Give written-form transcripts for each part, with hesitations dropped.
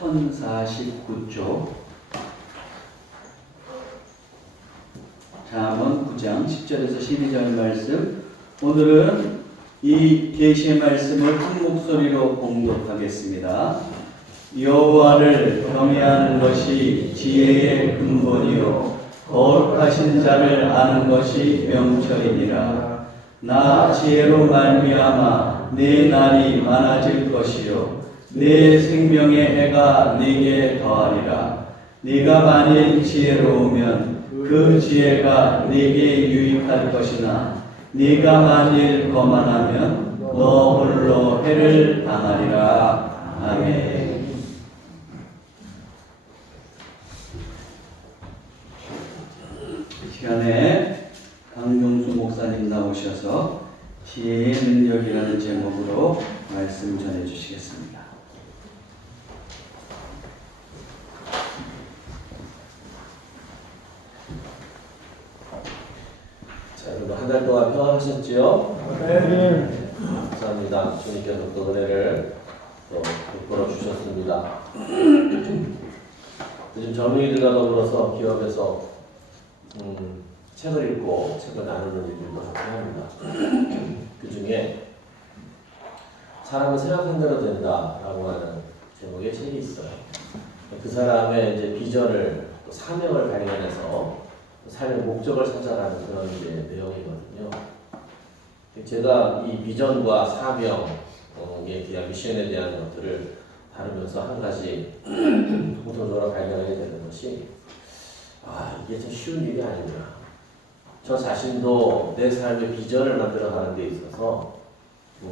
1049쪽 잠언 9장 10절에서 12절 말씀. 오늘은 이 계시의 말씀을 큰 목소리로 공독하겠습니다. 여호와를 경외하는 것이 지혜의 근본이요 거룩하신 자를 아는 것이 명철이니라. 나 지혜로 말미암아 내 날이 많아질 것이요 내 생명의 해가 내게 더하리라. 네가 만일 지혜로우면 그 지혜가 네게 유익할 것이나 네가 만일 거만하면 너 홀로 해를 당하리라. 아멘. 이 시간에 강용수 목사님 나오셔서 지혜의 능력이라는 제목으로 말씀 전해 주시겠습니다. 자, 여러분 한 달 동안 평안하셨지요? 네. 감사합니다. 주님께서 또 은혜를 또 베풀어 주셨습니다. 요즘 젊은이들과 더불어서 기업에서 책을 읽고 책을 나누는 일들도 좋게 합니다. 그 중에 사람은 생각한 대로 된다라고 하는 제목의 책이 있어요. 그 사람의 이제 비전을 또 사명을 발견해서 삶의 목적을 찾아가는 그런 이제 내용이거든요. 제가 이 비전과 사명에 대한 미션에 대한 것들을 다루면서 한 가지 공통적으로 발견하게 되는 것이 이게 참 쉬운 일이 아니구나. 저 자신도 내 삶의 비전을 만들어가는 데 있어서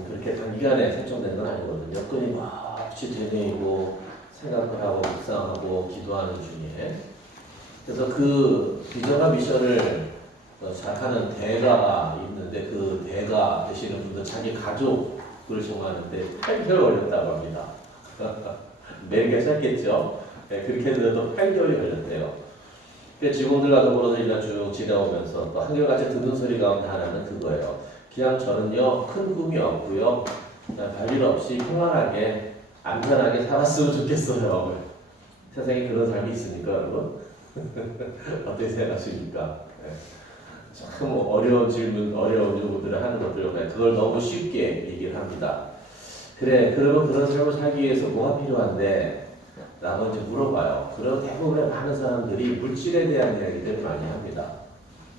그렇게 단기간에 설정된 건 아니거든요. 끊임없이 되뇌이고 생각을 하고 묵상하고 기도하는 중에 그래서 그 비전과 미션을 잘하는 대가가 있는데 그 대가 되시는 분들 자기 가족을 정하는데 8개월 걸렸다고 합니다. 매일 짧겠죠? 네, 그렇게 해도 8개월이 걸렸대요. 직원들과 더불어서 1년 쭉 지내오면서 또 한결같이 듣는 소리 가운데 하나는 그거예요. 그냥 저는요 큰 꿈이 없고요 별일 없이 평안하게 안전하게 살았으면 좋겠어요. 세상에 그런 삶이 있습니까 여러분? 어떻게 생각하십니까? 네. 참 어려운 질문, 어려운 요구들을 하는 것들 그걸 너무 쉽게 얘기를 합니다. 그래, 그러면 그런 삶을 살기 위해서 뭐가 필요한데? 라고 이제 물어봐요. 그리고 대부분의 많은 사람들이 물질에 대한 이야기들을 많이 합니다.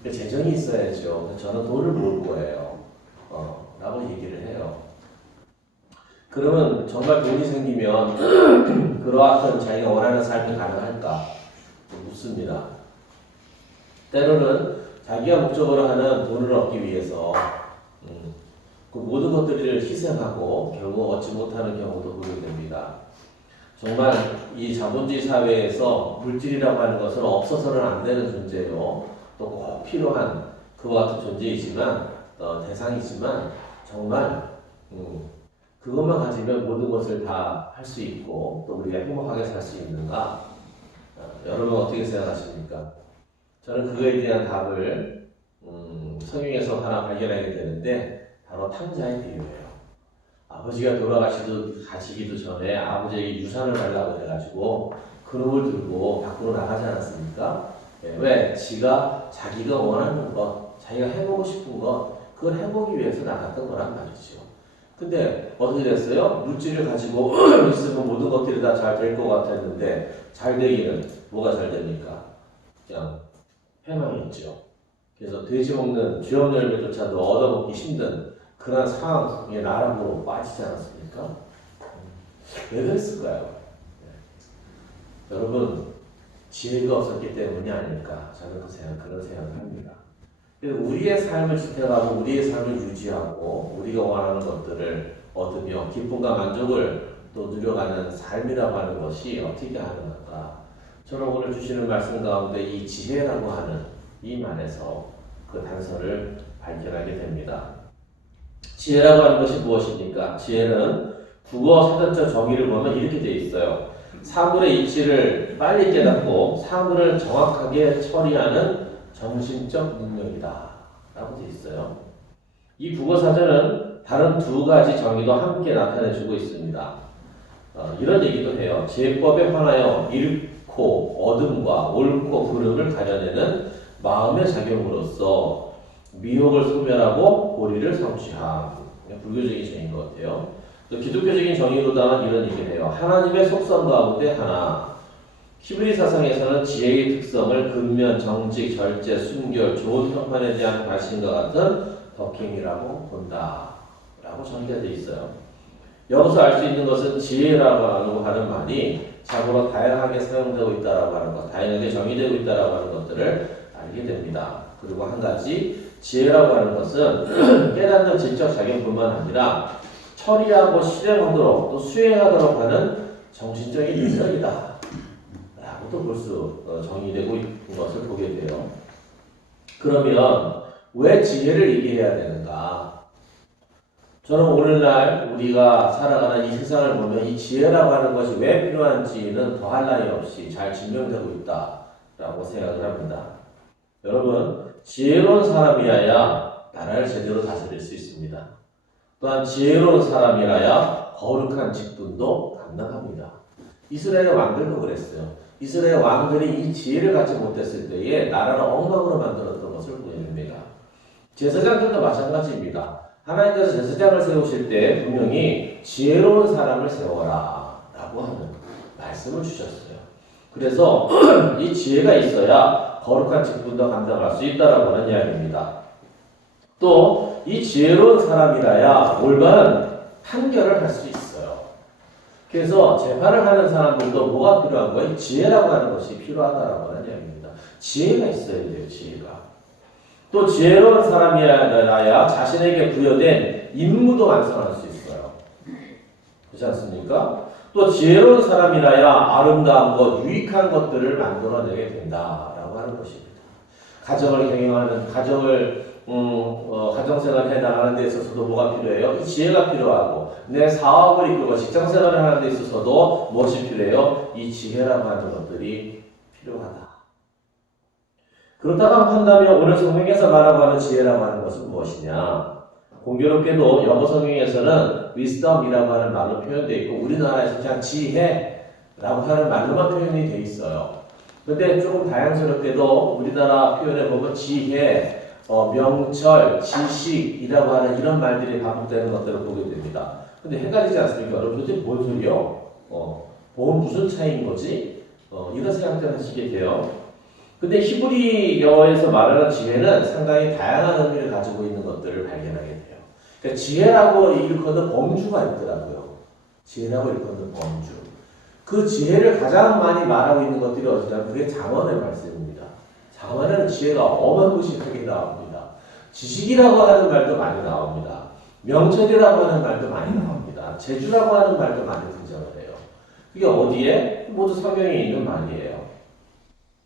재정이 있어야죠. 저는 돈을 모을 거예요. 라고 얘기를 해요. 그러면 정말 돈이 생기면 그러한 자기가 원하는 삶이 가능할까? 묻습니다. 때로는 자기가 목적으로 하는 돈을 얻기 위해서 그 모든 것들을 희생하고 결국 얻지 못하는 경우도 보게 됩니다. 정말 이 자본주의 사회에서 물질이라고 하는 것은 없어서는 안 되는 존재요. 또 꼭 필요한 그와 같은 존재이지만 대상이지만 정말 그것만 가지면 모든 것을 다 할 수 있고 또 우리가 행복하게 살 수 있는가? 여러분 어떻게 생각하십니까? 저는 그거에 대한 답을 성경에서 하나 발견하게 되는데 바로 탕자의 비유예요. 아버지가 가시기도 전에 아버지에게 유산을 달라고 해가지고 그놈을 들고 밖으로 나가지 않았습니까? 왜? 자기가 원하는 것, 자기가 해보고 싶은 것, 그걸 해보기 위해서 나갔던 거란 말이죠. 근데 어떻게 됐어요? 물질을 가지고 있으면 모든 것들이 다 잘 될 것 같았는데 잘 되기는 뭐가 잘 됩니까? 그냥 패망이 있죠. 그래서 돼지 먹는 쥐업 열매조차도 얻어먹기 힘든 그런 상황에 나락으로 빠지지 않았습니까? 왜 그랬을까요? 여러분 지혜가 없었기 때문이 아닐까 저는 그런 생각을 합니다. 우리의 삶을 지켜가고 우리의 삶을 유지하고 우리가 원하는 것들을 얻으며 기쁨과 만족을 또 누려가는 삶이라고 하는 것이 어떻게 가능할까? 저는 오늘 주시는 말씀 가운데 이 지혜라고 하는 이 말에서 그 단서를 발견하게 됩니다. 지혜라고 하는 것이 무엇입니까? 지혜는 국어 사전적 정의를 보면 이렇게 되어 있어요. 사물의 이치를 빨리 깨닫고 사물을 정확하게 처리하는 정신적 능력이다 라고 되어 있어요. 이 국어사전은 다른 두 가지 정의도 함께 나타내주고 있습니다. 이런 얘기도 해요. 제법에 관하여 잃고 얻음과 옳고 그름을 가려내는 마음의 작용으로서 미혹을 소멸하고 고리를 성취함. 불교적인 정의인 것 같아요. 또 기독교적인 정의로다는 이런 얘기를 해요. 하나님의 속성 가운데 하나. 히브리 사상에서는 지혜의 특성을 근면, 정직, 절제, 순결, 좋은 평판에 대한 관심과 같은 덕행이라고 본다. 라고 전개되어 있어요. 여기서 알 수 있는 것은 지혜라고 하는 말이 자고로 다양하게 사용되고 있다라고 하는 것, 다양하게 정의되고 있다라고 하는 것들을 알게 됩니다. 그리고 한 가지 지혜라고 하는 것은 깨닫는 지적 작용뿐만 아니라 처리하고 실행하도록 또 수행하도록 하는 정신적인 능력이다 라고도 볼 수 정의되고 있는 것을 보게 돼요. 그러면 왜 지혜를 얘기해야 되는가? 저는 오늘날 우리가 살아가는 이 세상을 보면 이 지혜라고 하는 것이 왜 필요한지는 더할 나위 없이 잘 증명되고 있다라고 생각을 합니다. 여러분, 지혜로운 사람이어야 나라를 제대로 다스릴 수 있습니다. 또한 지혜로운 사람이라야 거룩한 직분도 감당합니다. 이스라엘 왕들도 그랬어요. 이스라엘 왕들이 이 지혜를 갖지 못했을 때에 나라를 엉망으로 만들었던 것을 보게 됩니다. 제사장들도 마찬가지입니다. 하나님께서 제사장을 세우실 때 분명히 지혜로운 사람을 세워라 라고 하는 말씀을 주셨어요. 그래서 이 지혜가 있어야 거룩한 직분도 감당할 수 있다라고 하는 이야기입니다. 또 이 지혜로운 사람이라야 올바른 판결을 할 수 있어요. 그래서 재판을 하는 사람들도 뭐가 필요한 거예요? 지혜라고 하는 것이 필요하다라고 하는 이야기입니다. 지혜가 있어야 돼요. 지혜가. 또 지혜로운 사람이라야 자신에게 부여된 임무도 완성할 수 있어요. 그렇지 않습니까? 또 지혜로운 사람이라야 아름다운 것, 유익한 것들을 만들어내게 된다라고 하는 것입니다. 가정을 경영하는, 가정생활을 해나가는 데 있어서도 뭐가 필요해요? 이 지혜가 필요하고, 내 사업을 이끌고 직장생활을 하는 데 있어서도 무엇이 필요해요? 이 지혜라고 하는 것들이 필요하다. 그렇다고 한다면 오늘 성경에서 말하고 하는 지혜라고 하는 것은 무엇이냐? 공교롭게도 영어 성경에서는 wisdom이라고 하는 말로 표현되어 있고 우리나라에서 그냥 지혜라고 하는 말로만 표현이 되어 있어요. 근데 조금 다양스럽게도 우리나라 표현에 보면 지혜, 명철, 지식이라고 하는 이런 말들이 반복되는 것들을 보게 됩니다. 근데 헷갈리지 않습니까? 여러분 도대체 뭔 소리요? 뭔 무슨 차이인 거지? 이런 생각들 하시게 돼요. 근데 히브리 영어에서 말하는 지혜는 상당히 다양한 의미를 가지고 있는 것들을 발견하게 돼요. 그러니까 지혜라고 일컫는 범주가 있더라고요. 지혜라고 일컫는 범주. 그 지혜를 가장 많이 말하고 있는 것들이 어디냐면 그게 잠언의 말씀입니다. 잠언에는 지혜가 어마무시하게 나옵니다. 지식이라고 하는 말도 많이 나옵니다. 명철이라고 하는 말도 많이 나옵니다. 재주라고 하는 말도 많이 등장을 해요. 그게 어디에? 모두 성경에 있는 말이에요.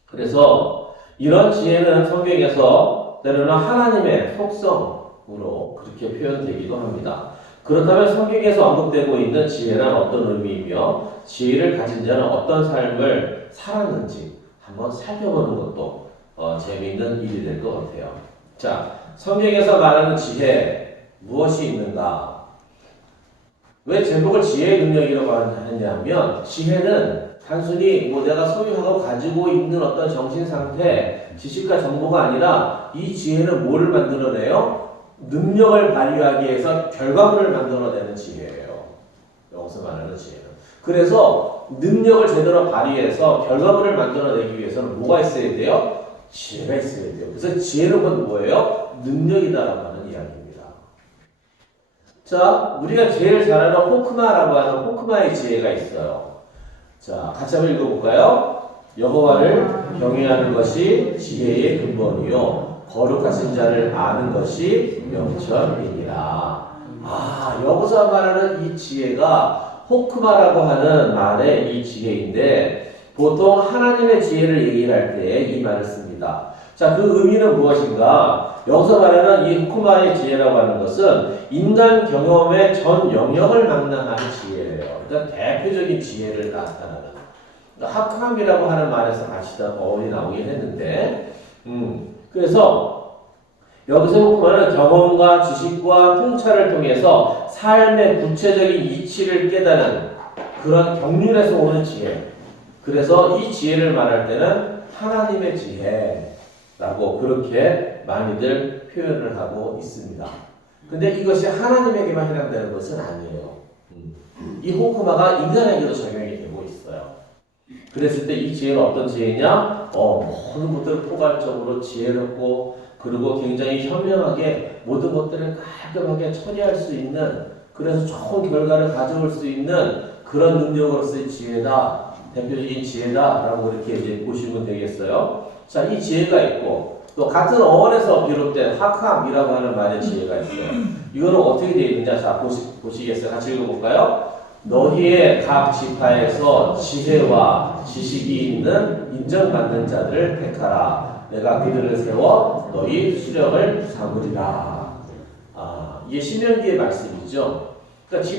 그래서 이런 지혜는 성경에서 때로는 하나님의 속성으로 그렇게 표현되기도 합니다. 그렇다면 성경에서 언급되고 있는 지혜란 어떤 의미이며 지혜를 가진 자는 어떤 삶을 살았는지 한번 살펴보는 것도 재미있는 일이 될 것 같아요. 자, 성경에서 말하는 지혜 무엇이 있는가? 왜 제목을 지혜의 능력이라고 하냐면 지혜는 단순히 내가 소유하고 가지고 있는 어떤 정신 상태, 지식과 정보가 아니라 이 지혜는 뭐를 만들어내요? 능력을 발휘하기 위해서 결과물을 만들어내는 지혜예요. 여기서 말하는 지혜는. 그래서 능력을 제대로 발휘해서 결과물을 만들어내기 위해서는 뭐가 있어야 돼요? 지혜가 있어야 돼요. 그래서 지혜는 뭐예요? 능력이다라고 하는 이야기입니다. 자, 우리가 제일 잘 아는 호크마라고 하는 호크마의 지혜가 있어요. 자, 같이 한번 읽어볼까요? 여호와를 경외하는 것이 지혜의 근본이요 거룩하신 자를 아는 것이 명철이니라. 여기서 말하는 이 지혜가 호크마라고 하는 말의 이 지혜인데 보통 하나님의 지혜를 얘기할 때 이 말을 씁니다. 자, 그 의미는 무엇인가? 여기서 말하는 이 호크마의 지혜라고 하는 것은 인간 경험의 전 영역을 망라하는 지혜예요. 그러니까 대표적인 지혜를 나타나는. 하크함이라고 하는 말에서 같이 다 어울리 나오긴 했는데, 그래서 여기서 호크마는 경험과 지식과 통찰을 통해서 삶의 구체적인 이치를 깨닫는 그런 경륜에서 오는 지혜. 그래서 이 지혜를 말할 때는 하나님의 지혜라고 그렇게 많이들 표현을 하고 있습니다. 근데 이것이 하나님에게만 해당되는 것은 아니에요. 이 호크마가 인간에게도 적용이 되고 있어요. 그랬을 때 이 지혜는 어떤 지혜냐? 모든 것들을 포괄적으로 지혜롭고 그리고 굉장히 현명하게 모든 것들을 깔끔하게 처리할 수 있는, 그래서 좋은 결과를 가져올 수 있는 그런 능력으로서의 지혜다. 대표적인 지혜다라고 이렇게 이제 보시면 되겠어요. 자, 이 지혜가 있고 또 같은 어원에서 비롯된 하캄이라고 하는 말의 지혜가 있어요. 이거는 어떻게 되어 있느냐? 자, 보시겠어요? 같이 읽어볼까요? 너희의 각 지파에서 지혜와 지식이 있는 인정받는 자들을 택하라. 내가 그들을 세워 너희 수령을 삼으리라. 이게 신명기의 말씀이죠. 그러니까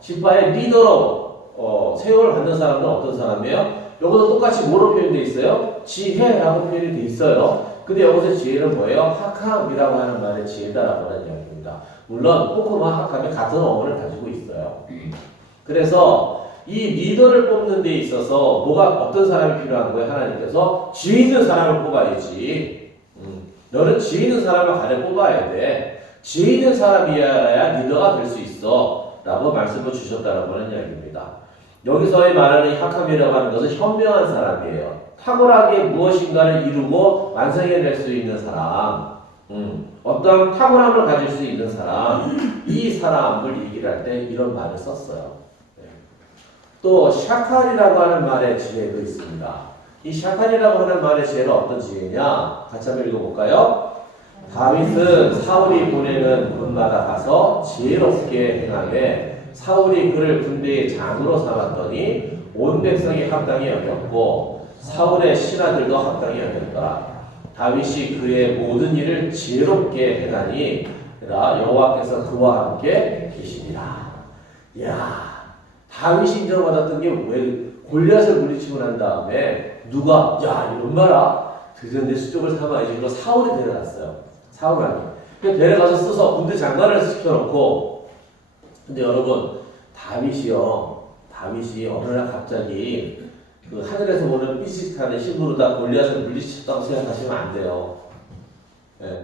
지파의 리더로 세움을 받는 사람은 어떤 사람이에요? 여기도 똑같이 뭐로 표현되어 있어요? 지혜라고 표현이 되어 있어요. 근데 여기서 지혜는 뭐예요? 하캄이라고 하는 말의 지혜다라고 하는 이야기입니다. 물론 호크와 하캄이 같은 어원을 가지고 있어요. 그래서 이 리더를 뽑는 데 있어서 어떤 사람이 필요한 거예요? 하나님께서 지혜 있는 사람을 뽑아야지. 너는 지혜 있는 사람을 가려 뽑아야 돼. 지혜 있는 사람이어야 리더가 될 수 있어 라고 말씀을 주셨다라고 하는 이야기입니다. 여기서의 말하는 하캄이라고 하는 것은 현명한 사람이에요. 탁월하게 무엇인가를 이루고 완성해낼 수 있는 사람, 어떤 탁월함을 가질 수 있는 사람, 이 사람을 얘기를 할 때 이런 말을 썼어요. 또 샤칼이라고 하는 말의 지혜도 있습니다. 이 샤칼이라고 하는 말의 지혜는 어떤 지혜냐? 같이 한번 읽어볼까요? 다윗은 사울이 보내는 곳마다 가서 지혜롭게 행하되 사울이 그를 군대의 장으로 삼았더니 온 백성이 합당히 여겼고 사울의 신하들도 합당히 여겼더라. 다윗이 그의 모든 일을 지혜롭게 행하니 여호와께서 그와 함께 계시니라. 이야, 다윗이 인정받았던 게 왜 골리앗을 물리치고 난 다음에 누가 이런 말아 드디어 내 수족을 삼아야지. 그래서 사울이 데려갔어요. 사울이. 그래서 데려가서 써서 군대 장관을 시켜놓고, 근데 여러분 다윗이 어느 날 갑자기 그 하늘에서 오는 삐식하는 힘으로다 골리앗을 물리쳤다고 생각하시면 안 돼요.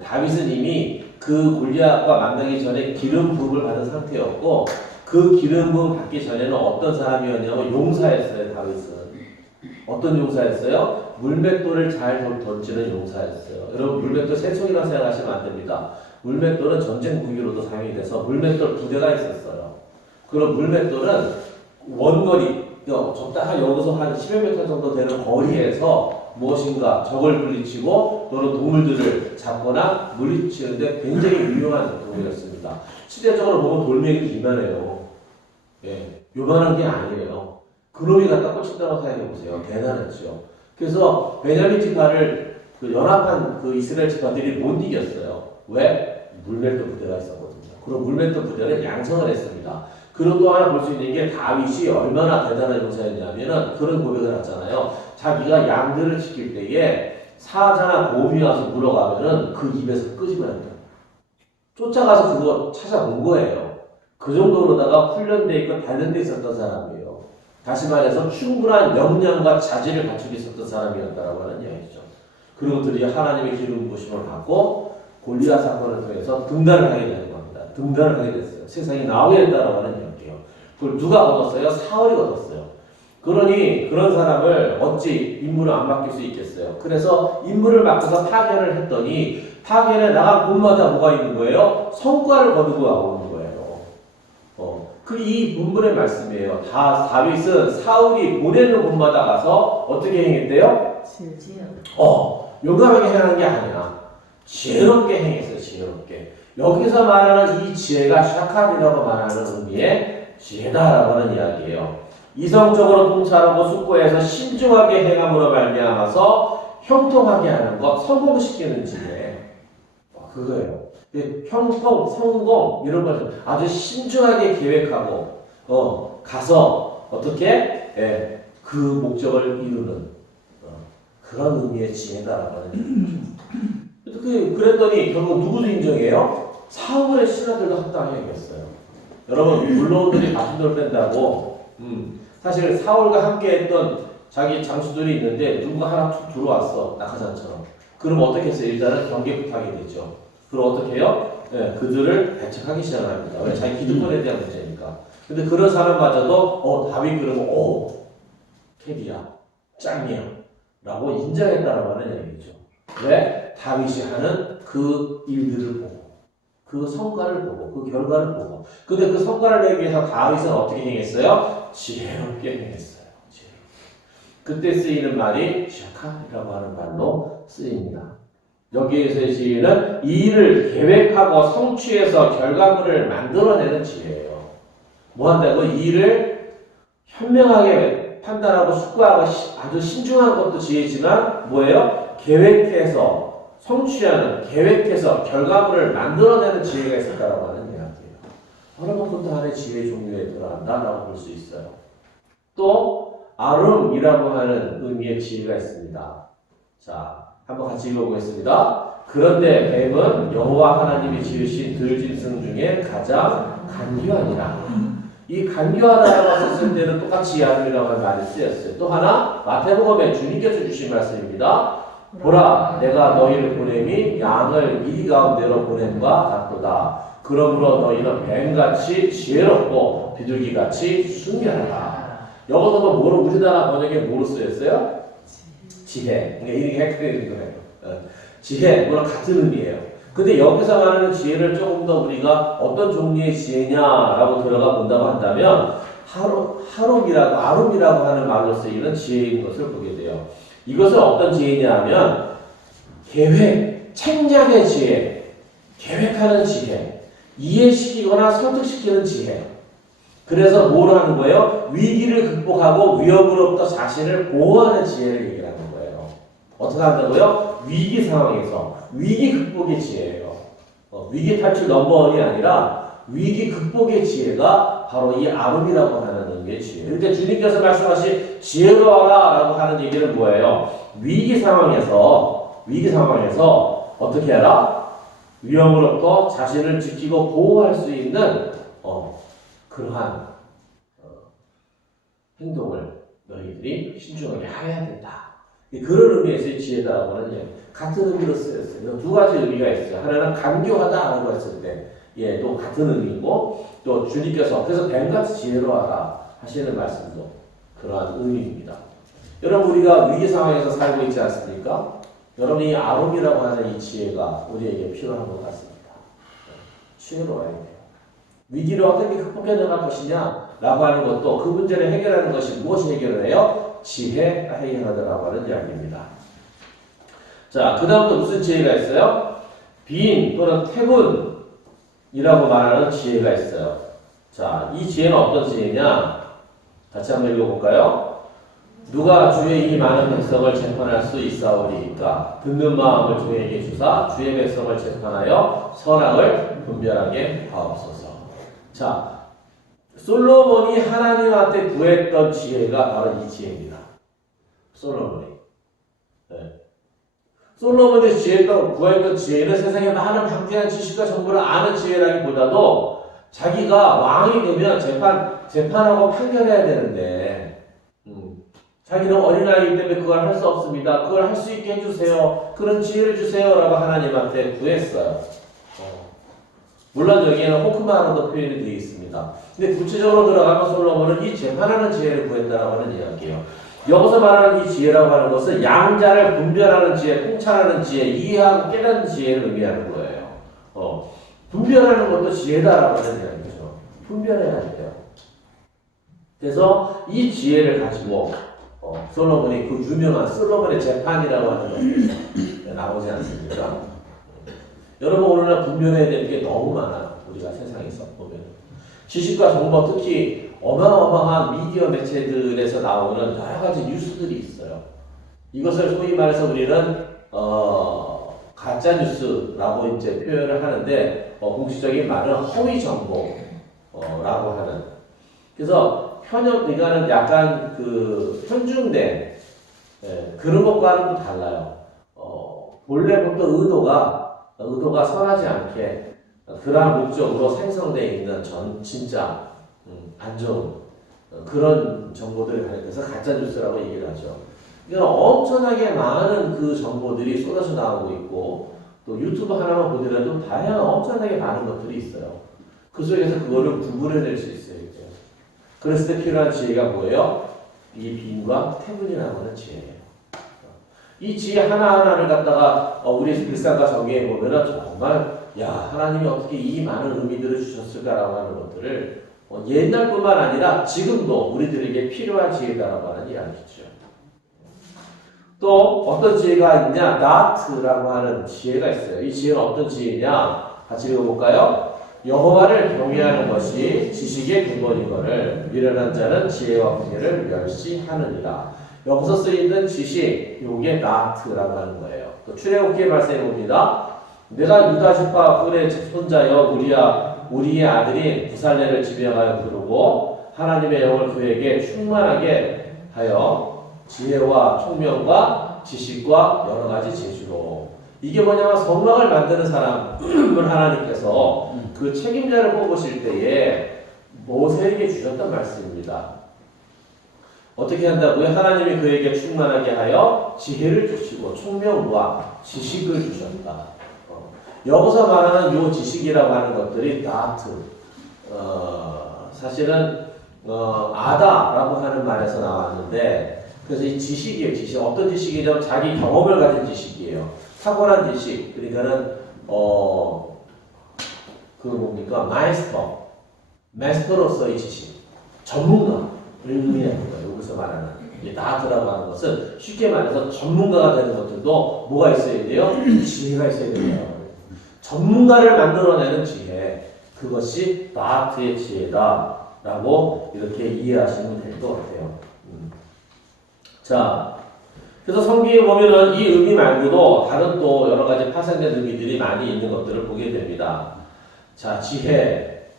다윗은 이미 그 골리앗과 만나기 전에 기름 부음을 받은 상태였고, 그 기름 부음 받기 전에는 어떤 사람이었냐면 용사였어요. 다윗은 어떤 용사였어요? 물맷돌을 잘 던지는 용사였어요. 여러분 물맷돌 새총이라고 생각하시면 안 됩니다. 물맷돌은 전쟁 무기로도 사용이 돼서 물맷돌 부대가 있었어요. 그럼 물맷돌은 원거리, 적당한 여기서 한 10여 미터 정도 되는 거리에서 무엇인가 적을 물리치고 또는 동물들을 잡거나 물리치는데 굉장히 유용한 도구였습니다. 시대적으로 보면 돌멩이도 이만해요. 요만한 게 아니에요. 그놈이 갖다 꽂힌다고 생각해보세요. 대단했죠. 그래서 베냐민 지파를 연합한 이스라엘 지파들이 못 이겼어요. 왜? 물맷돌 부대가 있었거든요. 그럼 물맷돌 부대를 양성을 했습니다. 그리고 또 하나 볼 수 있는 게 다윗이 얼마나 대단한 용사였냐면은 그런 고백을 하잖아요. 자기가 양들을 지킬 때에 사자나 곰이 와서 물어가면은 그 입에서 끄집어낸다. 쫓아가서 그거 찾아본 거예요. 그 정도로다가 훈련돼 있고 단련돼 있었던 사람이에요. 다시 말해서 충분한 역량과 자질을 갖추고 있었던 사람이었다라고 하는 이야기죠. 그리고 드디어 하나님의 기름 부으심을 받고 골리앗 사건을 통해서 등단을 하게 되는 겁니다. 등단을 하게 됐어요. 세상에 나오게 된다라고 하는 이야기예요. 그걸 누가 얻었어요? 사울이 얻었어요. 그러니 그런 사람을 어찌 임무를 안 맡길 수 있겠어요. 그래서 임무를 맡겨서 파견을 했더니 파견에 나간 곳마다 뭐가 있는 거예요? 성과를 거두고 나오는 거예요. 이 본문의 말씀이에요. 다윗은 사울이 보내는 곳마다 가서 어떻게 행했대요? 용감하게 행하는 게 아니야. 지혜롭게 행했어요. 지혜롭게. 여기서 말하는 이 지혜가 샤칼이라고 말하는 의미의 지혜다라고 하는 이야기예요. 이성적으로 통찰하고 숙고해서 신중하게 행함으로 말미암아서 형통하게 하는 것, 성공시키는 지혜. 그거예요. 형통, 성공 이런 걸 아주 신중하게 계획하고 가서 어떻게 그 목적을 이루는 그런 의미의 지혜다라고 하는 얘기죠. 그랬더니 결국 누구도 인정해요? 사울의 신하들도 합당히 얘기했어요. 여러분 물론들이 바퀴돌 뺀다고 사실 사울과 함께 했던 자기 장수들이 있는데 누가 하나 툭 들어왔어. 낙하산처럼. 그럼 어떻게 했어요? 일단은 경계부터 하게 되죠. 그럼 어떻게 해요? 네, 그들을 배척하기 시작합니다. 왜? 자기 기득권에 대한 문제니까. 근데 그런 사람마저도 다윗 그러면 캐디야, 짱이야 라고 인정했다라고 하는 얘기죠. 왜? 다윗이 하는 그 일들을 보고 그 성과를 보고 그 결과를 보고. 근데 그 성과를 내기 위해서 다윗은 어떻게 행했어요? 지혜롭게 행했어요. 그때 쓰이는 말이 샤카이라고 하는 말로 쓰입니다. 여기에서의 지혜는 이 일을 계획하고 성취해서 결과물을 만들어내는 지혜예요. 뭐 한다고? 이 일을 현명하게 판단하고 숙고하고 아주 신중한 것도 지혜지만 뭐예요? 계획해서 성취하는, 계획해서 결과물을 만들어내는 지혜가 있었다라고 하는 이야기예요. 여러분 그것도 하나의 지혜의 종류에 들어간다라고 볼 수 있어요. 또 아름이라고 하는 의미의 지혜가 있습니다. 자, 한번 같이 읽어보겠습니다. 그런데 뱀은 여호와 하나님이 지으신 들짐승 중에 가장 간교하니라. 이 간교하다라고 썼을 때는 똑같이 아름이라고 하는 말이 쓰였어요. 또 하나 마태복음에 주님께서 주신 말씀입니다. 보라, 내가 너희를 보냄이 양을 이리 가운데로 보냄과 같도다. 그러므로 너희는 뱀같이 지혜롭고 비둘기같이 순결하다. 여기서도 뭐로 우리나라 번역에 뭐로 쓰였어요? 지혜. 그러니까 이렇게 헷갈리는 거예요. 지혜, 뭐랑 같은 의미예요. 근데 여기서 말하는 지혜를 조금 더 우리가 어떤 종류의 지혜냐라고 들어가 본다고 한다면 하룸이라고 아룸이라고 하는 말로 쓰이는 지혜인 것을 보게 돼요. 이것은 어떤 지혜냐 하면 계획, 책략의 지혜, 계획하는 지혜, 이해시키거나 설득시키는 지혜. 그래서 뭘 하는 거예요? 위기를 극복하고 위협으로부터 자신을 보호하는 지혜를 얘기하는 거예요. 어떻게 한다고요? 위기 상황에서 위기 극복의 지혜예요. 위기 탈출 넘버원이 아니라 위기 극복의 지혜가 바로 이 아름이라고 하는 의미의 지혜. 그러니까 주님께서 말씀하신 지혜로워라 라고 하는 얘기는 뭐예요? 위기 상황에서 어떻게 해라? 위험으로부터 자신을 지키고 보호할 수 있는 그러한 행동을 너희들이 신중하게 해야 된다. 그런 의미에서의 지혜다라고 하는 얘기. 같은 의미로 쓰였어요. 두 가지 의미가 있어요. 하나는 간교하다라고 했을 때, 또 같은 의미고, 또 주님께서 그래서 뱀같이 지혜로워하라 하시는 말씀도 그러한 의미입니다. 여러분 우리가 위기 상황에서 살고 있지 않습니까? 여러분 이 아름이라고 하는 이 지혜가 우리에게 필요한 것 같습니다. 지혜로워야 돼요. 위기를 어떻게 극복해 나갈 것이냐 라고 하는 것도 그 문제를 해결하는 것이 무엇이 해결을 해요? 지혜가 해결하더라고 하는 이야기입니다. 자, 그 다음 또 무슨 지혜가 있어요? 빈 또는 태분이라고 말하는 지혜가 있어요. 자, 이 지혜는 어떤 지혜냐? 같이 한번 읽어볼까요? 누가 주의 이 많은 백성을 재판할 수 있사오리이까? 듣는 마음을 주에게 주사 주의 백성을 재판하여 선악을 분별하게 하옵소서. 자, 솔로몬이 하나님한테 구했던 지혜가 바로 이 지혜입니다. 솔로몬이. 솔로몬이 구했던 지혜는 세상에 많은 방대한 지식과 정보를 아는 지혜라기보다도 자기가 왕이 되면 재판하고 판결해야 되는데, 자기는 어린아이이기 때문에 그걸 할 수 없습니다. 그걸 할 수 있게 해주세요. 그런 지혜를 주세요. 라고 하나님한테 구했어요. 물론 여기에는 호크마라도 표현이 되어 있습니다. 근데 구체적으로 들어가면 솔로몬은 이 재판하는 지혜를 구했다라고 하는 이야기예요. 여기서 말하는 이 지혜라고 하는 것은 양자를 분별하는 지혜, 통찰하는 지혜, 이해하고 깨닫는 지혜를 의미하는 거예요. 분별하는 것도 지혜다라고 하는 이야기죠. 분별해야 돼요. 그래서 이 지혜를 가지고 솔로몬이 그 유명한 솔로몬의 재판이라고 하는 것이 나오지 않습니까? 여러분 오늘날 분별해야 되는 게 너무 많아요. 우리가 세상에서 보면 지식과 정보, 특히 어마어마한 미디어 매체들에서 나오는 여러 가지 뉴스들이 있어요. 이것을 소위 말해서 우리는 가짜 뉴스라고 이제 표현을 하는데 공식적인 말은 허위 정보라고 하는. 그래서 이거는 약간 그 편중된 그런 것과는 또 달라요. 본래부터 의도가 선하지 않게 그러한 목적으로 생성되어 있는 진짜 안 좋은 그런 정보들을 가리켜서 가짜뉴스라고 얘기를 하죠. 그러니까 엄청나게 많은 그 정보들이 쏟아져 나오고 있고 또 유튜브 하나만 보더라도 다양한 엄청나게 많은 것들이 있어요. 그 속에서 그거를 구분해낼 수 있어요. 이제. 그랬을 때 필요한 지혜가 뭐예요? 이 빈과 태문이라고 하는 지혜예요. 이 지혜 하나하나를 갖다가 우리 일상과 정의해 보면은 정말 야 하나님이 어떻게 이 많은 의미들을 주셨을까라고 하는 것들을 옛날뿐만 아니라 지금도 우리들에게 필요한 지혜다라고 하는 이야기죠. 또 어떤 지혜가 있냐? 나트라고 하는 지혜가 있어요. 이 지혜는 어떤 지혜냐? 같이 읽어볼까요? 여호와를 경외하는 것이 지식의 근본이거늘 미련한 자는 지혜와 분별을 멸시하느니라. 여기서 쓰이는 지식, 요게 나트라고 하는 거예요. 또 출애굽기에 말씀해 봅니다. 내가 유다 지파 훌의 손자여 우리의 아들인 부살레를 지명하여 부르고 하나님의 영을 그에게 충만하게 하여 지혜와 총명과 지식과 여러 가지 재주로. 이게 뭐냐면 성막을 만드는 사람을 하나님께서 그 책임자를 뽑으실 때에 모세에게 주셨던 말씀입니다. 어떻게 한다고요? 하나님이 그에게 충만하게 하여 지혜를 주시고 총명과 지식을 주셨다. 여기서 말하는 요 지식이라고 하는 것들이 나트. 사실은 아다라고 하는 말에서 나왔는데 그래서 이 지식이에요. 지식 어떤 지식이냐면 자기 경험을 가진 지식이에요. 탁월한 지식. 그러니까는 그 뭡니까? 마스터로서의 지식. 전문가. 의미하는 거예요. 여기서 말하는 나트라고 하는 것은 쉽게 말해서 전문가가 되는 것들도 뭐가 있어야 돼요? 지혜가 있어야 돼요. 전문가를 만들어내는 지혜. 그것이 나트의 지혜다라고 이렇게 이해하시면 될 것 같아요. 자, 그래서 성경에 보면은 이 의미 말고도 다른 또 여러 가지 파생된 의미들이 많이 있는 것들을 보게 됩니다. 자, 지혜.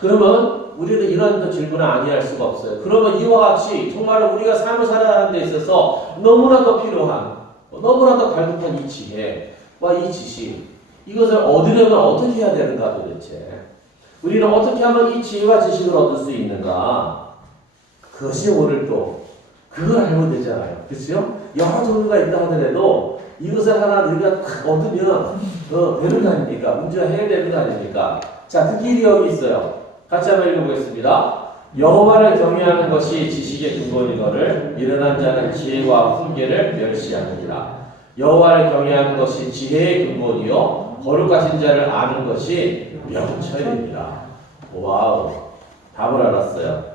그러면 우리는 이런 또 질문을 아니할 수가 없어요. 그러면 이와 같이 정말로 우리가 삶을 살아가는 데 있어서 너무나도 필요한, 너무나도 갈급한 이 지혜와 이 지식, 이것을 얻으려면 어떻게 해야 되는가 도대체? 우리는 어떻게 하면 이 지혜와 지식을 얻을 수 있는가? 그것이 오늘 또 그걸 알면 되잖아요. 그렇죠? 여러 종류가 있다 하더라도 이것을 하나 우리가 얻으면 되는 거 아닙니까? 문제가 해결되는 거 아닙니까? 자, 그 길이 여기 있어요. 같이 한번 읽어보겠습니다. 여호와를 경외하는 것이 지식의 근본이거늘 미련한 자는 지혜와 훈계를 멸시하느니라. 여호와를 경외하는 것이 지혜의 근본이요 거룩하신 자를 아는 것이 명철입니다. 와우, 답을 알았어요.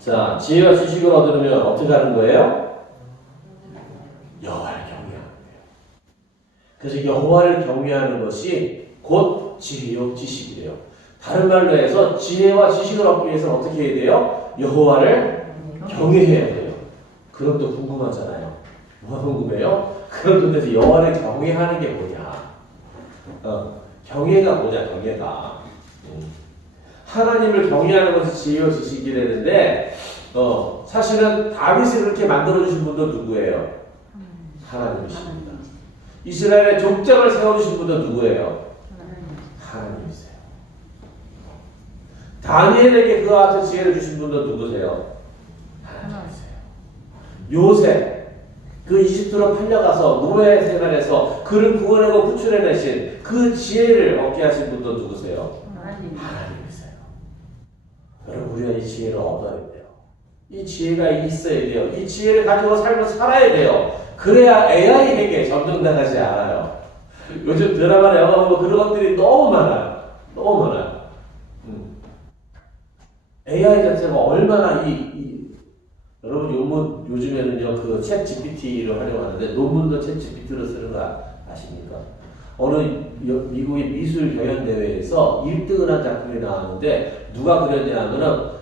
자, 지혜와 지식을 얻으려면 어떻게 하는 거예요? 여호와를 경외하는 거예요. 그래서 여호와를 경외하는 것이 곧 지혜요 지식이래요. 다른 말로 해서 지혜와 지식을 얻기 위해서는 어떻게 해야 돼요? 여호와를 경외해야 돼요. 그럼 또 궁금하잖아요. 뭐가 궁금해요? 그럼 도대체 여호와를 경외하는 게 뭐냐? 경외가 뭐냐? 경외가 하나님을 경외하는 것이 지혜와 지식이라는데 사실은 다윗을 그렇게 만들어주신 분도 누구예요? 하나님이십니다. 이스라엘의 족장을 세워주신 분도 누구예요? 하나님이세요. 다니엘에게 그 같은 지혜를 주신 분도 누구세요? 하나님이세요. 요셉, 그 이집트로 팔려가서 노예 생활에서 그를 구원하고 구출해내신 그 지혜를 얻게 하신 분도 누구세요? 하나님이세요. 여러분, 우리가 이 지혜를 얻어야 돼요. 이 지혜가 있어야 돼요. 이 지혜를 가지고 삶을 살아야 돼요. 그래야 AI에게 점등당하지 않아요. 요즘 드라마나 영화 보면 그런 것들이 너무 많아요. 너무 많아요. AI 자체가 얼마나 여러분 요즘에는요 그 챗 GPT를 활용하는데 논문도 챗 GPT로 쓰는 거 아십니까? 어느 미국의 미술 경연 대회에서 1등을 한 작품이 나왔는데 누가 그렸냐 하면은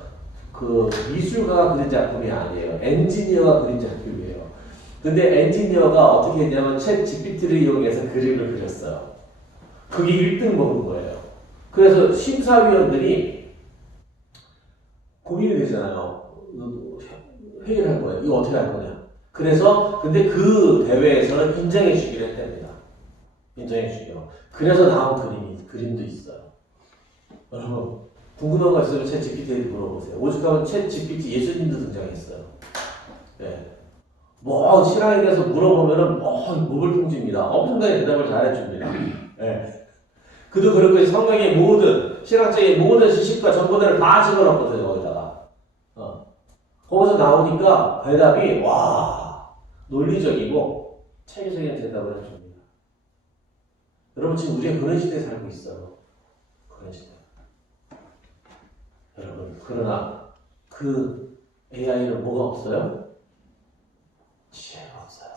그 미술가가 그린 작품이 아니에요. 엔지니어가 그린 작품이에요. 근데 엔지니어가 어떻게 했냐면 챗 GPT를 이용해서 그림을 그렸어요. 그게 1등 먹은 거예요. 그래서 심사위원들이 고민이 되잖아요. 회의를 할 거예요. 이거 어떻게 할 거냐. 그래서 근데 그 대회에서는 인정해 주기로 했답니다. 인정해 주기로. 그래서 나온 그림도 있어요. 여러분, 궁금한 거 있으면 챗 GPT에게 물어보세요. 오죽하면 챗 GPT 예수님도 등장했어요. 예. 뭐 신앙에 대해서 물어보면은 무불통지입니다. 엄청나게 대답을 잘해줍니다. 예. 그도 그렇고 성경의 모든 신학적인 모든 지식과 정보들을 다 집어넣거든요. 거기다가 거기서 나오니까 대답이 와 논리적이고 체계적인 대답을 해줍니다. 여러분 지금 우리가 그런 시대에 살고 있어요. 그런 시대. 여러분 그러나 그 AI는 뭐가 없어요? 지혜가 없어요.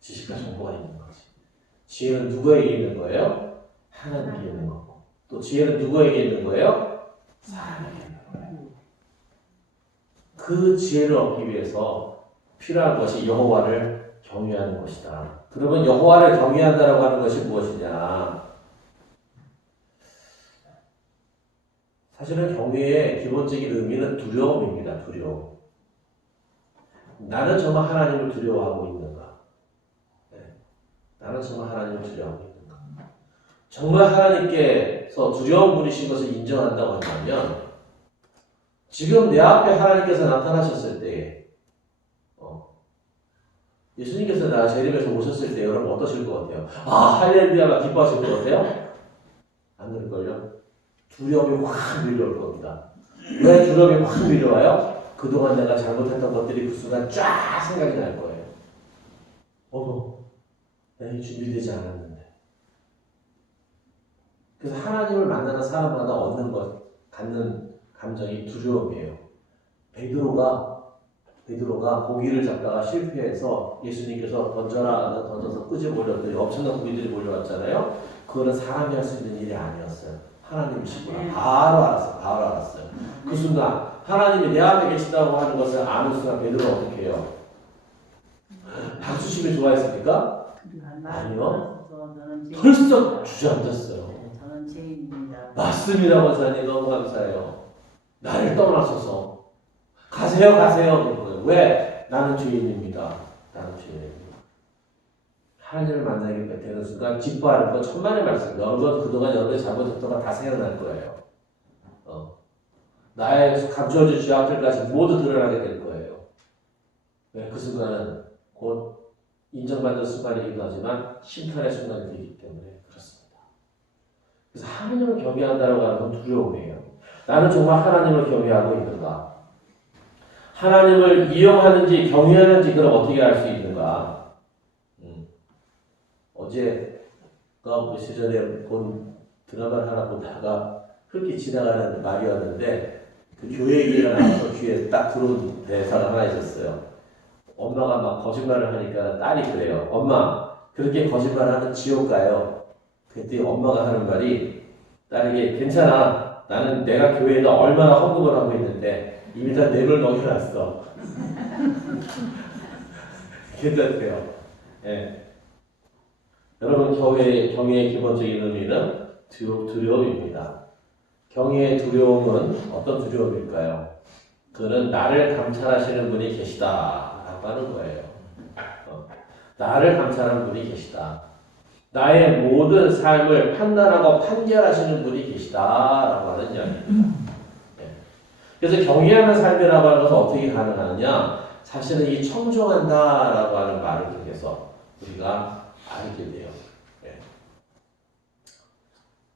지식과 정보가 있는 거지. 지혜는 누구에게 있는 거예요? 하나님께 있는 거고. 또 지혜는 누구에게 있는 거예요? 사람에게 있는 거예요. 그 지혜를 얻기 위해서 필요한 것이 여호와를 경외하는 것이다. 그러면 여호와를 경외한다라고 하는 것이 무엇이냐? 사실은 경외의 기본적인 의미는 두려움입니다. 두려움. 나는 정말 하나님을 두려워하고 있는가? 네. 나는 정말 하나님을 두려워하고 있는가? 정말 하나님께서 두려움 부리신 것을 인정한다고 한다면 지금 내 앞에 하나님께서 나타나셨을 때에 예수님께서 나 재림에서 오셨을 때 여러분 어떠실 것 같아요? 아 할렐루야가 기뻐하실 것 같아요? 안 그럴걸요? 두려움이 확 밀려올 겁니다. 왜 두려움이 확 밀려와요? 그동안 내가 잘못했던 것들이 그 순간 쫙 생각이 날 거예요. 내가 준비되지 않았는데. 그래서 하나님을 만나는 사람마다 얻는 것, 갖는 감정이 두려움이에요. 베드로가 고기를 잡다가 실패해서 예수님께서 던져서 끄집어올렸더니 엄청난 고기들이 몰려왔잖아요. 그거는 사람이 할 수 있는 일이 아니었어요. 하나님이시구나. 바로 알았어요. 그 순간 하나님이 내 앞에 계시다고 하는 것을 아는 순간 베드로가 어떻게 해요? 박수 치면 좋아했습니까? 아니요. 벌써 주저앉았어요. 저는 죄인입니다. 맞습니다, 권사님. 너무 감사해요. 나를 떠나소서. 가세요. 그런 거예요. 왜? 나는 죄인입니다. 하나님을 만나게 되는 순간 기뻐하는 건 천만의 말씀. 여러분 그동안 여러분이 잘못했던 거 다 생각날 거예요. 나의 감춰진 죄악들까지 모두 드러나게 될 거예요. 왜? 그 순간은 곧 인정받는 순간이기도 하지만 심판의 순간이 되기 때문에 그렇습니다. 그래서 하나님을 경외한다고 하는 건 두려움이에요. 나는 정말 하나님을 경외하고 있는가? 하나님을 이용하는지 경외하는지 그럼 어떻게 알 수 있는가? 어제가 며칠 전에 본 드라마를 하나 보다가 흙이 지나가는 말이었는데 그 교회 얘기가 나와서 귀에 딱 들어온 대사가 하나 있었어요. 엄마가 막 거짓말을 하니까 딸이 그래요. 엄마 그렇게 거짓말하면 지옥 가요. 그랬더니 엄마가 하는 말이 딸에게 괜찮아. 나는 내가 교회에다 얼마나 헌금을 하고 있는데 이미 다 뇌를 먹여놨어. 괜찮대요. 예. 여러분 경외의 기본적인 의미는 두려움입니다. 경외의 두려움은 어떤 두려움일까요? 그는 나를 감찰하시는 분이 계시다라고 하는 거예요. 나를 감찰하는 분이 계시다. 나의 모든 삶을 판단하고 판결하시는 분이 계시다라고 하는 이야기입니다. 그래서 경외하는 삶이라고 하는 것은 어떻게 가능하느냐? 사실은 이 청종한다라고 하는 말을 통해서 우리가 알게 돼요.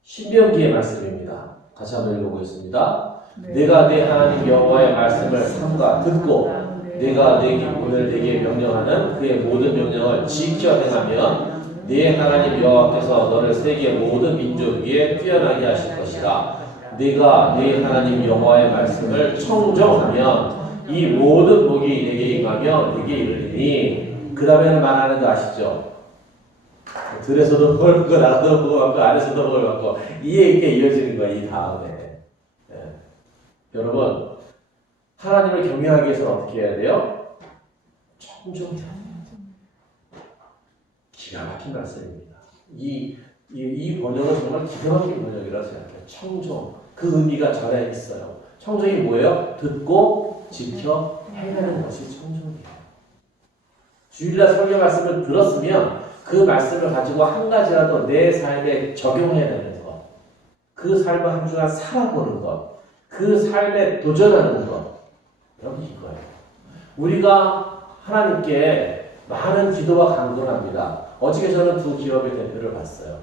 신명기의 말씀입니다. 다시 한번 읽어보겠습니다. 내가 내 하나님 여호와의 말씀을 삼가 듣고 내가 오늘 내게 명령하는 그의 모든 명령을 지켜 행하면 네 하나님 여호와께서 너를 세계 모든 민족 위에 뛰어나게 하실 것이라. 네가 네 하나님 여호와의 말씀을 청정하면 이 모든 복이 내게 임하며 내게 이르리니. 그 다음에는 말하는 거 아시죠? 들에서도 복을 받고 나도 복을 받고 안에서도 복을 받고 이게 이어지는 거야. 이 다음에 여러분 하나님을 경외하기 위해서는 어떻게 해야 돼요? 청정해야 돼요. 기가 막힌 말씀입니다. 이 번역은 정말 기가 막힌 번역이라고 생각해요. 청정. 그 의미가 전에 있어요. 청정이 뭐예요? 듣고 지켜 행하는 것이 청정이에요. 주일날 설교 말씀을 들었으면 그 말씀을 가지고 한 가지라도 내 삶에 적용해야 되는 것. 그 삶을 한 주간 살아보는 것, 그 삶에 도전하는 것, 여러분 이거예요. 우리가 하나님께 많은 기도와 간구를 합니다. 어저께 저는 두 기업의 대표를 봤어요.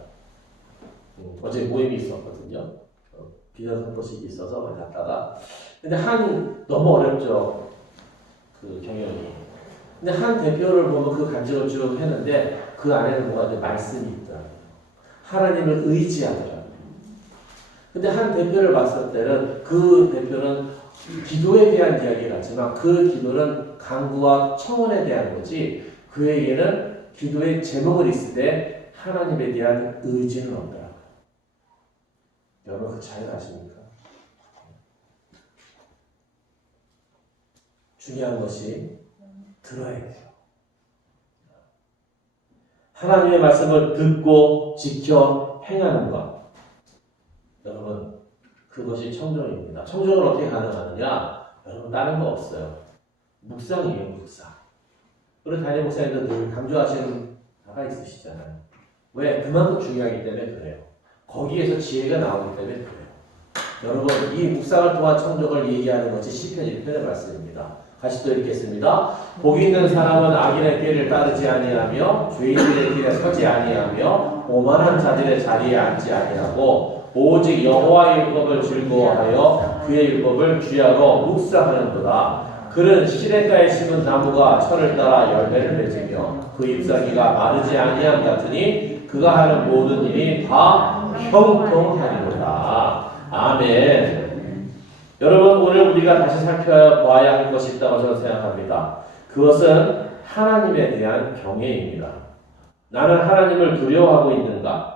어제 모임이 있었거든요. 비전 선포식이 있어서 갔다가 근데 너무 어렵죠. 그 경영이. 근데 한 대표를 보면 그 간증을 쭉 했는데 그 안에는 뭐가 이제 말씀이 있더라고요. 하나님을 의지하더라고요. 근데 한 대표를 봤을 때는 그 대표는 기도에 대한 이야기를 하지만 그 기도는 간구와 청원에 대한 거지 그에게는 기도의 제목을 있을 때 하나님에 대한 의지는 없더라고요. 여러분 그 차이를 아십니까? 중요한 것이 들어야 돼요. 하나님의 말씀을 듣고 지켜 행하는 것. 여러분 그것이 청정입니다. 청정을 어떻게 가능하느냐? 여러분 다른 거 없어요. 묵상이에요. 묵상. 우리 담임 목사님도 늘 강조하시는 바가 있으시잖아요. 왜? 그만큼 중요하기 때문에 그래요. 거기에서 지혜가 나오기 때문에 그래요. 여러분 이 묵상을 통한 청정을 얘기하는 것이 시편 1편의 말씀입니다. 다시 또 읽겠습니다. 복 있는 사람은 악인의 길을 따르지 아니하며 죄인들의 길에 서지 아니하며 오만한 자들의 자리에 앉지 아니하고 오직 여호와의 율법을 즐거워하여 그의 율법을 주야로 묵상하는도다. 그는 시냇가에 심은 나무가 철을 따라 열매를 맺으며 그 잎사귀가 마르지 아니함 같으니 그가 하는 모든 일이 다 형통하리로다. 아멘. 여러분 오늘 우리가 다시 살펴봐야 할 것이 있다고 저는 생각합니다. 그것은 하나님에 대한 경외입니다. 나는 하나님을 두려워하고 있는가?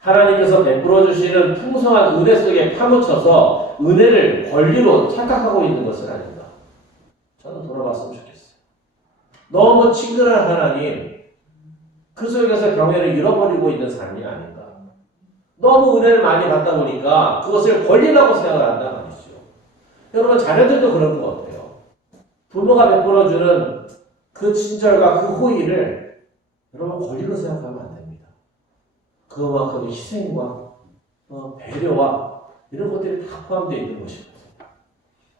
하나님께서 베풀어 주시는 풍성한 은혜 속에 파묻혀서 은혜를 권리로 착각하고 있는 것은 아닌가? 저는 돌아봤으면 좋겠어요. 너무 친근한 하나님, 그 속에서 경외를 잃어버리고 있는 삶이 아닌가? 너무 은혜를 많이 받다 보니까 그것을 권리라고 생각을 한단 말이죠. 여러분 자녀들도 그런 것 같아요. 부모가 베풀어주는 그 친절과 그 호의를 여러분 권리로 생각하면 안 됩니다. 그만큼 희생과 배려와 이런 것들이 다 포함되어 있는 것입니다.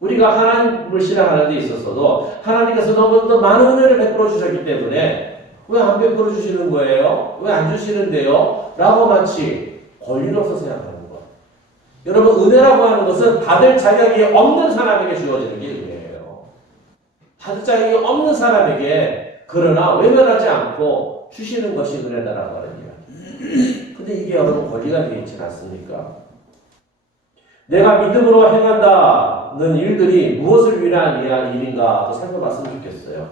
우리가 하나님을 신앙하는 데 있어서도 하나님께서 너무 많은 은혜를 베풀어 주셨기 때문에 왜 안 베풀어 주시는 거예요? 왜 안 주시는데요? 라고 마치 권리로서 생각하는 것. 여러분 은혜라고 하는 것은 받을 자격이 없는 사람에게 주어지는 게 은혜예요. 받을 자격이 없는 사람에게 그러나 외면하지 않고 주시는 것이 은혜다라고 하는 이야기. 근데 이게 여러분 권리가 되어 있지 않습니까? 내가 믿음으로 행한다는 일들이 무엇을 위한 일인가 살펴봤으면 좋겠어요.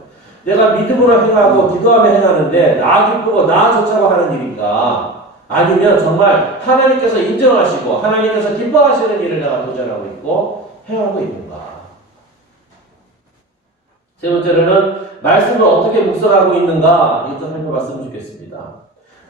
내가 믿음으로 행하고 기도하며 행하는데 나 기쁘고 나 좋자고 하는 일인가? 아니면 정말 하나님께서 인정하시고 하나님께서 기뻐하시는 일을 내가 도전하고 있고 행하고 있는가? 세 번째로는 말씀을 어떻게 묵상하고 있는가? 이것도 살펴봤으면 좋겠습니다.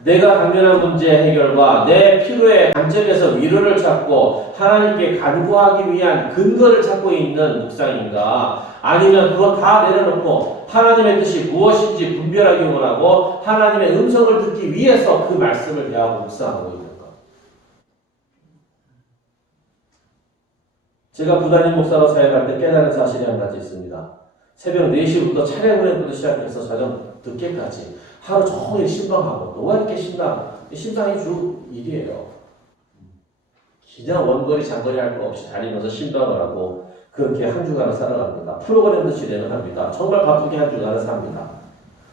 내가 당면한 문제 해결과 내 필요의 관점에서 위로를 찾고 하나님께 간구하기 위한 근거를 찾고 있는 묵상인가? 아니면 그거 다 내려놓고 하나님의 뜻이 무엇인지 분별하기 원하고 하나님의 음성을 듣기 위해서 그 말씀을 대하고 묵상하고 있는가? 제가 부단임 목사로 사역할 때 깨달은 사실이 한 가지 있습니다. 새벽 4시부터 차례 보내부터 시작해서 저녁 늦게까지 하루 종일 신방하고 또 왜 이렇게 신방이 주 일이에요. 그냥 원거리 장거리 할 거 없이 다니면서 신방을 하고 그렇게 한 주간을 살아갑니다. 프로그램도 진행을 합니다. 정말 바쁘게 한 주간을 삽니다.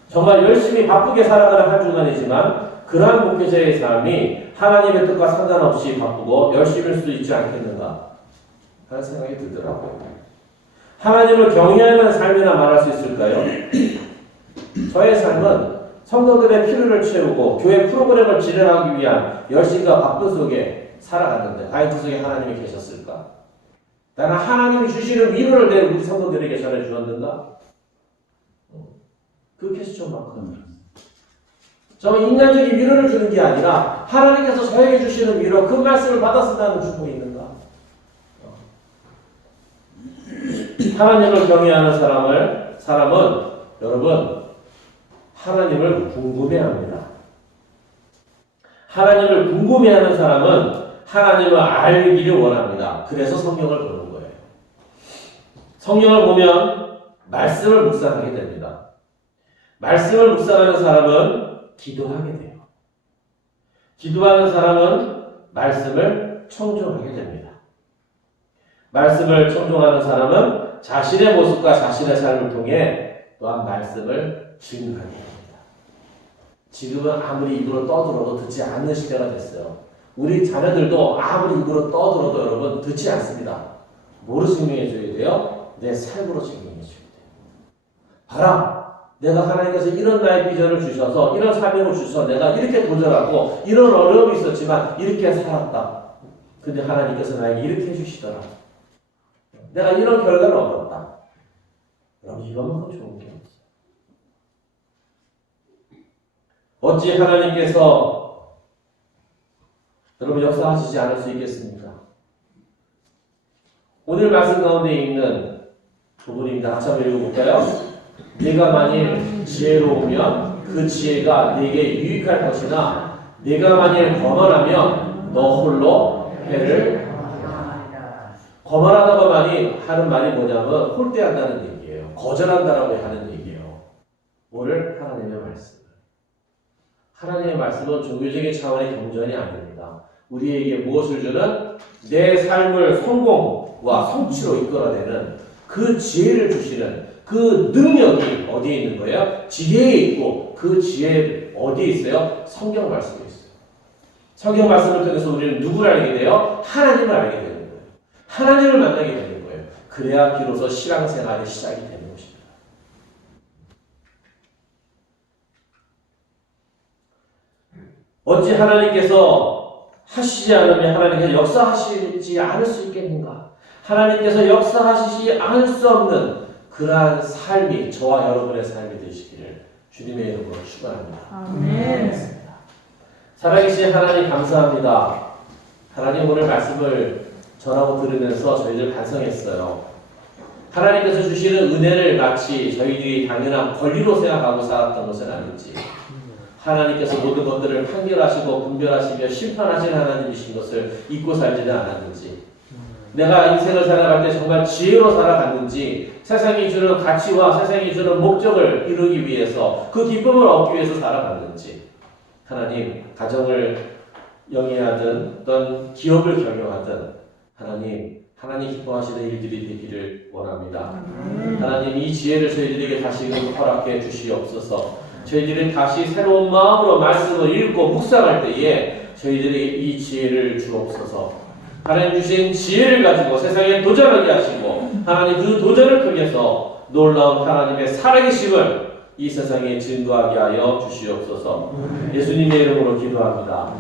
정말 열심히 바쁘게 살아가는 한 주간이지만 그러한 목회자의 삶이 하나님의 뜻과 상관없이 바쁘고 열심일 수 있지 않겠는가 하는 생각이 들더라고요. 하나님을 경외하는 삶이나 말할 수 있을까요? 저의 삶은 성도들의 필요를 채우고 교회 프로그램을 진행하기 위한 열심과 바쁜 속에 살아갔는데 과연 그 속에 하나님이 계셨을까? 나는 하나님이 주시는 위로를 내 우리 성도들에게 전해주었는가? 그 퀘스천만큼 저는 인간적인 위로를 주는 게 아니라 하나님께서 저에게 주시는 위로 그 말씀을 받아서 나는 주고 있는가? 하나님을 경외하는 사람은 여러분 하나님을 궁금해합니다. 하나님을 궁금해하는 사람은 하나님을 알기를 원합니다. 그래서 성경을 보는 거예요. 성경을 보면 말씀을 묵상하게 됩니다. 말씀을 묵상하는 사람은 기도하게 돼요. 기도하는 사람은 말씀을 청종하게 됩니다. 말씀을 청종하는 사람은 자신의 모습과 자신의 삶을 통해 또한 말씀을 증거하게 됩니다. 지금은 아무리 입으로 떠들어도 듣지 않는 시대가 됐어요. 우리 자녀들도 아무리 입으로 떠들어도 여러분 듣지 않습니다. 뭐로 증명해 줘야 돼요? 내 삶으로 증명해 줘야 돼요. 봐라! 내가 하나님께서 이런 나의 비전을 주셔서 이런 사명을 주셔서 내가 이렇게 도전하고 이런 어려움이 있었지만 이렇게 살았다. 근데 하나님께서 나에게 이렇게 해주시더라. 내가 이런 결과를 얻었다. 그럼 이것만큼 좋은 게 없어요. 어찌 하나님께서 여러분 역사하시지 않을 수 있겠습니까? 오늘 말씀 가운데 있는 부분입니다. 같이 한번 읽어볼까요? 네가 만일 지혜로우면 그 지혜가 네게 유익할 것이나 네가 만일 거만하면 너 홀로 해를 거만하다고 하는 말이 뭐냐면 홀대한다는 얘기예요. 거절한다라고 하는 얘기예요. 뭐를? 하나님의 말씀을. 하나님의 말씀은 종교적인 차원의 경전이 아닙니다. 우리에게 무엇을 주는? 내 삶을 성공과 성취로 이끌어내는 그 지혜를 주시는 그 능력이 어디에 있는 거예요? 지혜에 있고 그 지혜 어디에 있어요? 성경 말씀에 있어요. 성경 말씀을 통해서 우리는 누구를 알게 돼요? 하나님을 알게 되는 거예요. 하나님을 만나게 되는 거예요. 그래야 비로소 신앙생활의 시작이 되는 것입니다. 어찌 하나님께서 하시지 않으면 하나님께서 역사하시지 않을 수 있겠는가? 하나님께서 역사하시지 않을 수 없는 그러한 삶이 저와 여러분의 삶이 되시기를 주님의 이름으로 축원합니다. 아멘. 살아계신 하나님 감사합니다. 하나님 오늘 말씀을 전하고 들으면서 저희들 반성했어요. 하나님께서 주시는 은혜를 마치 저희들이 당연한 권리로 생각하고 살았던 것은 아닌지, 하나님께서 모든 것들을 판결하시고 분별하시며 심판하신 하나님이신 것을 잊고 살지는 않았는지, 내가 인생을 살아갈 때 정말 지혜로 살아갔는지, 세상이 주는 가치와 세상이 주는 목적을 이루기 위해서 그 기쁨을 얻기 위해서 살아갔는지, 하나님 가정을 영위하든 어떤 기업을 경영하든 하나님 기뻐하시는 일들이 되기를 원합니다. 하나님 이 지혜를 저희들에게 다시금 허락해 주시옵소서. 저희들이 다시 새로운 마음으로 말씀을 읽고 묵상할 때에 저희들이 이 지혜를 주옵소서. 하나님 주신 지혜를 가지고 세상에 도전하게 하시고 하나님 그 도전을 통해서 놀라운 하나님의 살아계심을 이 세상에 증거하게 하여 주시옵소서. 예수님의 이름으로 기도합니다.